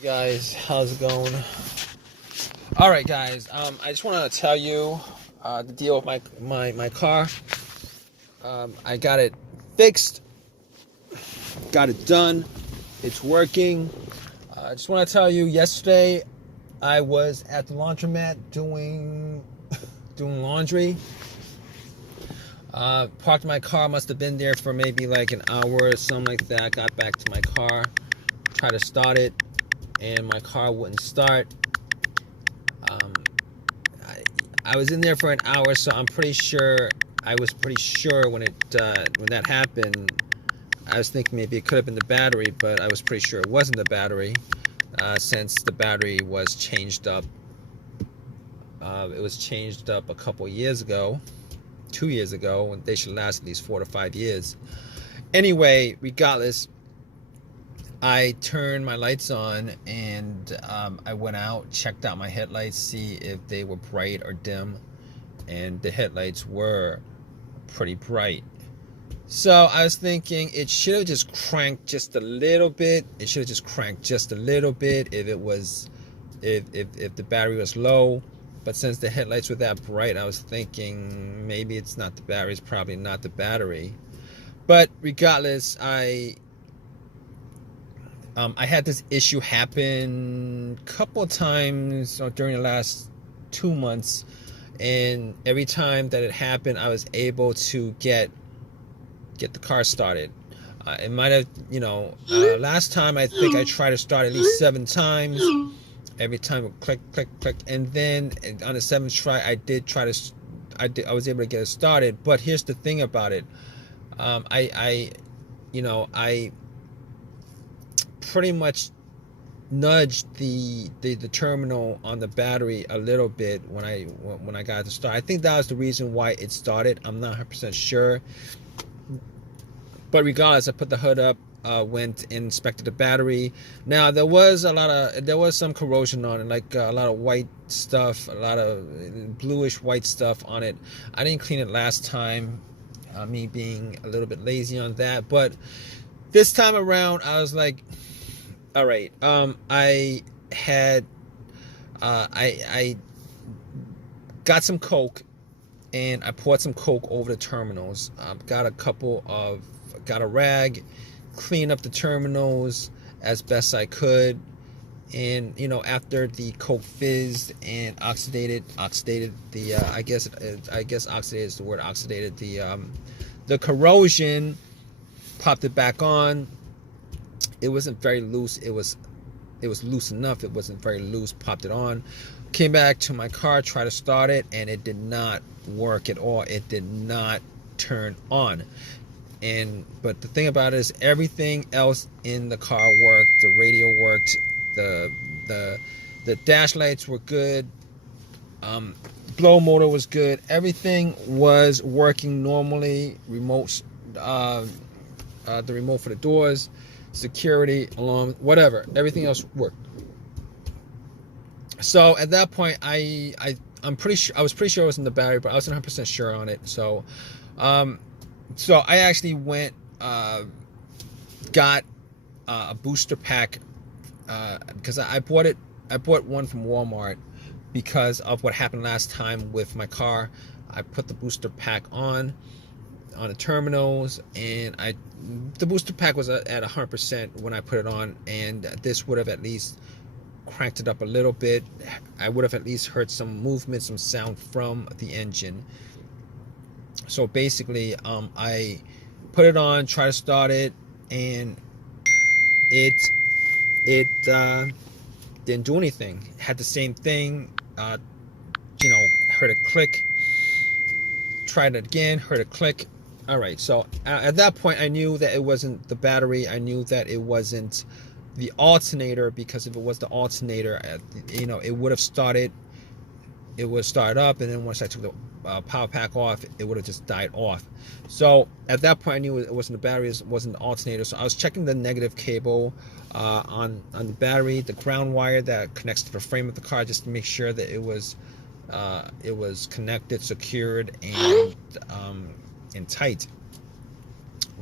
Hey guys, how's it going? All right, guys. I just want to tell you the deal with my car. I got it fixed, got it done. It's working. I just want to tell you. Yesterday, I was at the laundromat doing laundry. Parked my car. Must have been there for maybe like an hour or something like that. Got back to my car, tried to start it, and my car wouldn't start. I was in there for an hour, so I was pretty sure when that happened. I was thinking maybe it could have been the battery, but I was pretty sure it wasn't the battery, since the battery was changed up. It was changed up a couple years ago, 2 years ago, and they should last at least 4 to 5 years. Anyway, regardless, I turned my lights on and I went out, checked out my headlights, see if they were bright or dim, and the headlights were pretty bright. So I was thinking it should have just cranked just a little bit. It should have just cranked just a little bit if the battery was low. But since the headlights were that bright, I was thinking maybe it's not the battery. It's probably not the battery. But regardless, I had this issue happen a couple of times during the last 2 months, and every time that it happened, I was able to get the car started. It might have, last time I think I tried to start at least 7 times. Every time it click, click, click, and then on the 7th try, I was able to get it started. But here's the thing about it. I pretty much nudged the terminal on the battery a little bit when I got it to start. I think that was the reason why it started. I'm not 100% sure, but regardless, I put the hood up, went and inspected the battery. Now there was some corrosion on it, like a lot of white stuff, a lot of bluish white stuff on it. I didn't clean it last time, me being a little bit lazy on that, but this time around I was like, all right. I got some Coke, and I poured some Coke over the terminals. Got a rag, cleaned up the terminals as best I could, and after the Coke fizzed and oxidated the I guess oxidated is the word, oxidated the corrosion, popped it back on. It wasn't very loose. It was loose enough. It wasn't very loose. Popped it on. Came back to my car, tried to start it, and it did not work at all. It did not turn on. But the thing about it is everything else in the car worked. The radio worked. The dash lights were good. Blow motor was good. Everything was working normally. The remote for the doors, security, alarm, whatever, everything else worked. So at that point, I was pretty sure it was in the battery, but I wasn't 100% sure on it. So I actually went, got a booster pack, because I bought one from Walmart because of what happened last time with my car. I put the booster pack on the terminals, and the booster pack was at 100% when I put it on, and this would have at least cranked it up a little bit. I would have at least heard some movement, some sound from the engine. So basically, I put it on, try to start it, and it didn't do anything. It had the same thing. Heard a click. Tried it again, heard a click. All right, so at that point I knew that it wasn't the battery. I knew that it wasn't the alternator, because if it was the alternator, it would have started. It would start up, and then once I took the power pack off, it would have just died off. So at that point I knew it wasn't the battery, it wasn't the alternator. So I was checking the negative cable on the battery, the ground wire that connects to the frame of the car, just to make sure that it was connected, secured, and tight,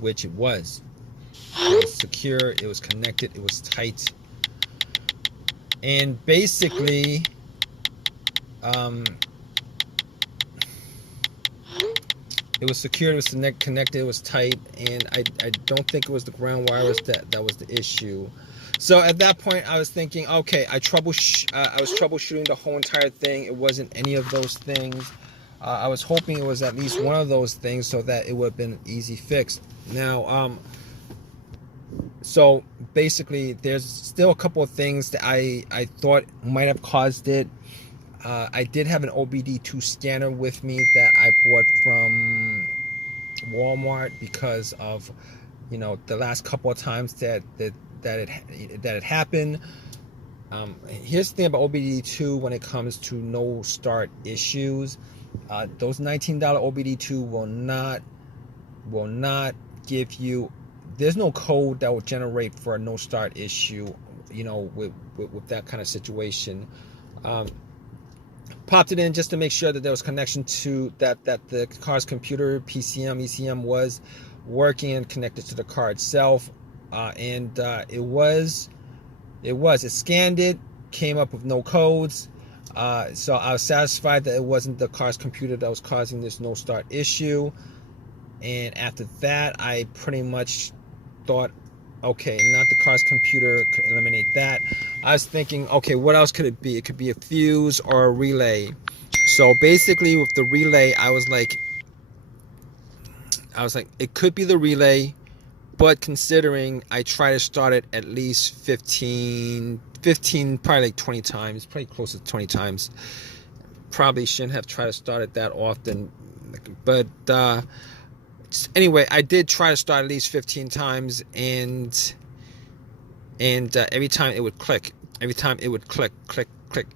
which it was. It was secure, it was connected, it was tight. And basically, it was secured, it was connected, it was tight, and I don't think it was the ground wires that was the issue. So at that point, I was thinking, okay, I was troubleshooting the whole entire thing. It wasn't any of those things. I was hoping it was at least one of those things, so that it would have been an easy fix. Now, so basically, there's still a couple of things that I thought might have caused it. I did have an OBD2 scanner with me that I bought from Walmart because of, the last couple of times that it happened. Here's the thing about OBD2 when it comes to no start issues. Those $19 OBD2 will not give you. There's no code that will generate for a no start issue. With that kind of situation. Popped it in just to make sure that there was connection to that the car's computer, PCM, ECM was working and connected to the car itself, and it was. It scanned it, came up with no codes, so I was satisfied that it wasn't the car's computer that was causing this no start issue. And after that, I pretty much thought, okay, not the car's computer, could eliminate that. I was thinking, okay, what else could it be? It could be a fuse or a relay. So basically with the relay, I was like, it could be the relay, but considering I try to start it at least 15, probably like 20 times, probably close to 20 times. Probably shouldn't have tried to start it that often. But anyway, I did try to start at least 15 times, and every time it would click. Every time it would click.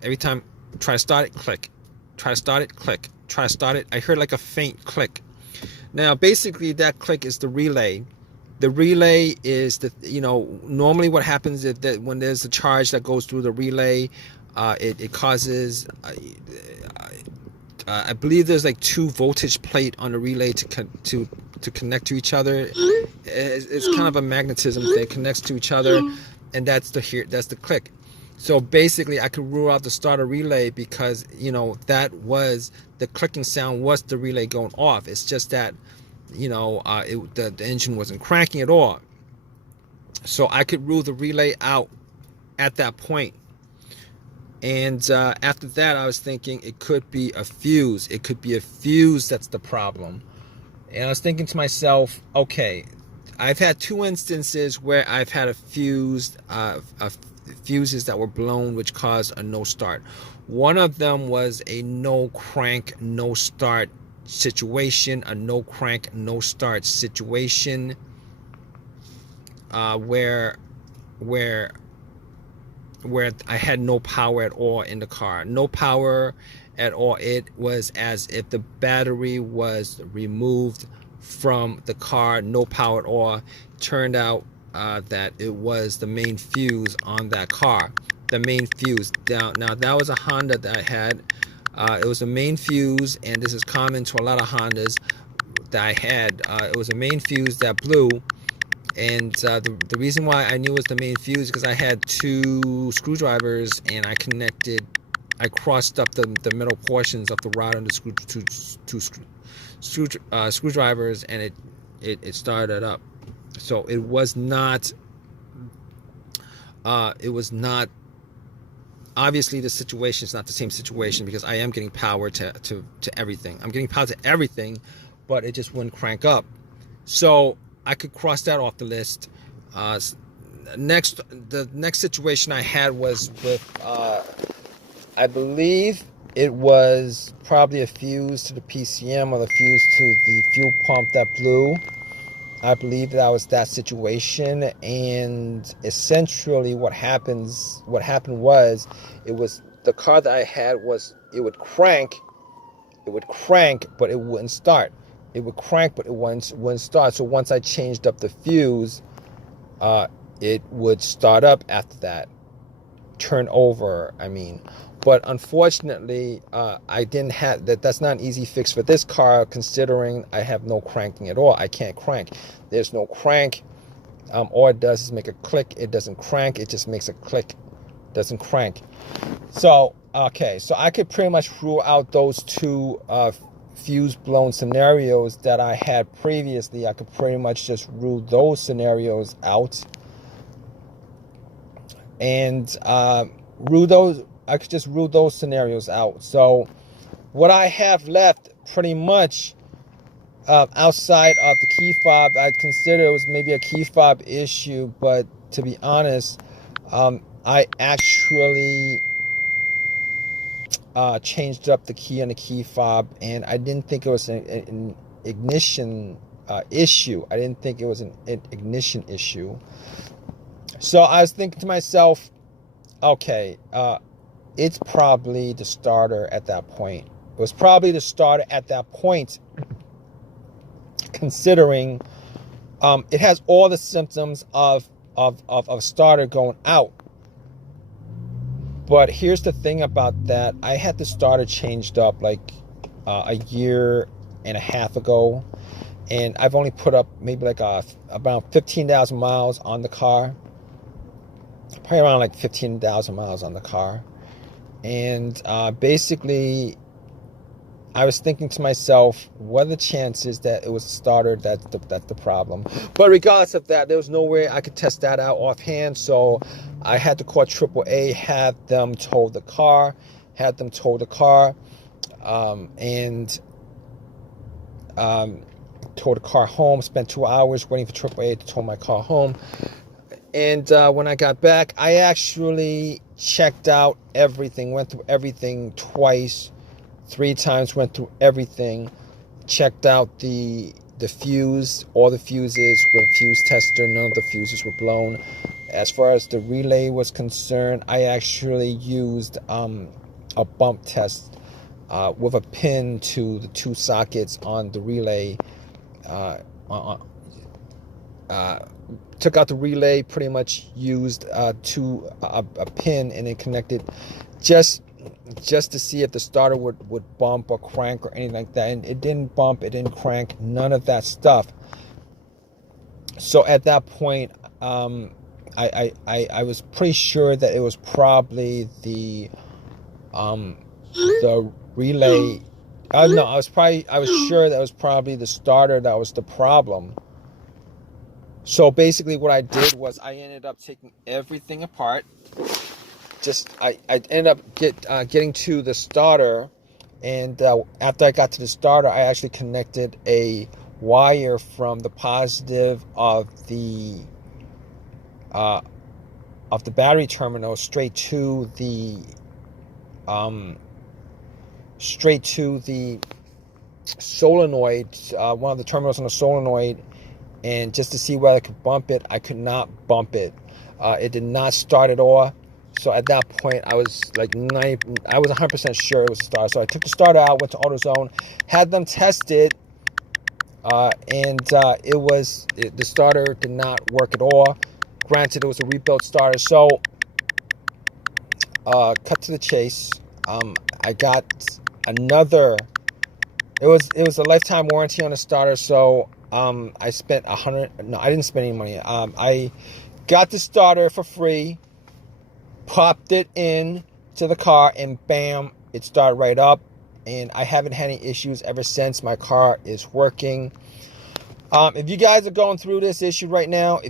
Every time try to start it, click. Try to start it, click. Try to start it. I heard like a faint click. Now, basically, that click is the relay. The relay is normally what happens is that when there's a charge that goes through the relay, it causes, I believe there's like 2 voltage plate on the relay to connect to each other. It's kind of a magnetism that connects to each other, and that's the click. So basically, I could rule out the starter relay because that was the clicking sound was the relay going off. It's just that the engine wasn't cranking at all. So I could rule the relay out at that point. And after that, I was thinking it could be a fuse. It could be a fuse that's the problem. And I was thinking to myself, okay, I've had 2 instances where I've had a fuse, fuses that were blown, which caused a no start. One of them was a no crank, no start situation, a no crank, no start situation, where I had no power at all in the car. No power at all. It was as if the battery was removed from the car. No power at all. Turned out that it was the main fuse on that car. The main fuse. Now that was a Honda that I had. It was a main fuse, and this is common to a lot of Hondas that I had. It was a main fuse that blew. And the reason why I knew it was the main fuse because I had 2 screwdrivers, and I crossed up the middle portions of the rod on the screwdrivers, and it started up. So it was not. Obviously, the situation is not the same situation because I am getting power to everything. I'm getting power to everything, but it just wouldn't crank up. So I could cross that off the list. The next situation I had was with, I believe it was probably a fuse to the PCM or the fuse to the fuel pump that blew. I believe that was that situation, and essentially what happened was it was the car that I had it would crank, but it wouldn't start. It would crank, but it wouldn't start. So once I changed up the fuse, it would start up after that. Turn over, I mean. But unfortunately, I didn't have that. That's not an easy fix for this car, considering I have no cranking at all. I can't crank. There's no crank. All it does is make a click. It doesn't crank. It just makes a click. doesn't crank. So okay, so I could pretty much rule out those two fuse blown scenarios that I had previously. I could pretty much just rule those scenarios out, and I could just rule those scenarios out. So what I have left pretty much outside of the key fob, I'd consider it was maybe a key fob issue, but to be honest, I actually changed up the key on the key fob, and I didn't think it was an ignition issue. I didn't think it was an ignition issue. So I was thinking to myself, okay, it's probably the starter at that point. It was probably the starter at that point, considering it has all the symptoms of a starter going out. But here's the thing about that. I had the starter changed up like a year and a half ago, and I've only put up maybe like about 15,000 miles on the car. Probably around like 15,000 miles on the car. And basically, I was thinking to myself, what are the chances that it was the starter that's the problem? But regardless of that, there was no way I could test that out offhand. So I had to call AAA, had them tow the car, and tow the car home. Spent 2 hours waiting for AAA to tow my car home. And when I got back, I actually checked out everything, went through everything twice, 3 times, went through everything, checked out the fuse, all the fuses with a fuse tester. None of the fuses were blown. As far as the relay was concerned, I actually used a bump test with a pin to the 2 sockets on the relay. Took out the relay, pretty much used a pin, and then connected just to see if the starter would bump or crank or anything like that. And it didn't bump, it didn't crank, none of that stuff. So at that point, I was pretty sure that it was probably the relay. No, I was sure that it was probably the starter that was the problem. So basically what I did was I ended up taking everything apart. I ended up getting to the starter, and after I got to the starter, I actually connected a wire from the positive of the battery terminal straight to the solenoid, one of the terminals on the solenoid. And just to see whether I could bump it, I could not bump it. It did not start at all. So at that point, I was like 100% sure it was a starter. So I took the starter out, went to AutoZone, had them test it, and the starter did not work at all. Granted, it was a rebuilt starter. So cut to the chase. I got another. It was a lifetime warranty on the starter. So I spent $100. No, I didn't spend any money. I got the starter for free, popped it in to the car, and bam, it started right up. And I haven't had any issues ever since. My car is working. If you guys are going through this issue right now,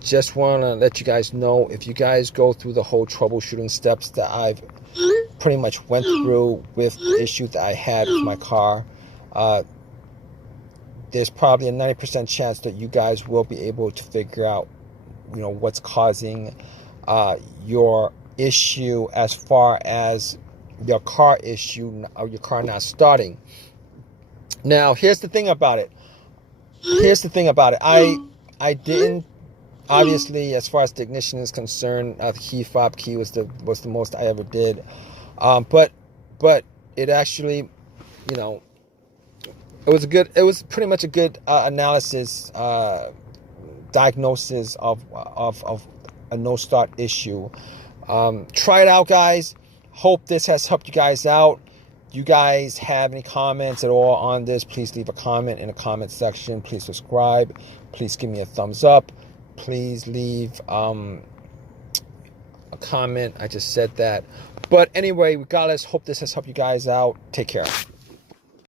just want to let you guys know, if you guys go through the whole troubleshooting steps that I've pretty much went through with the issue that I had with my car, there's probably a 90% chance that you guys will be able to figure out, what's causing your issue as far as your car issue or your car not starting. Now, here's the thing about it. I didn't, obviously, as far as the ignition is concerned, the key fob key was the most I ever did. But it actually, it was pretty much a good analysis, diagnosis of a no start issue. Try it out, guys. Hope this has helped you guys out. You guys have any comments at all on this, please leave a comment in the comment section. Please subscribe. Please give me a thumbs up. please leave a comment. I just said that. But anyway, regardless, hope this has helped you guys out. Take care.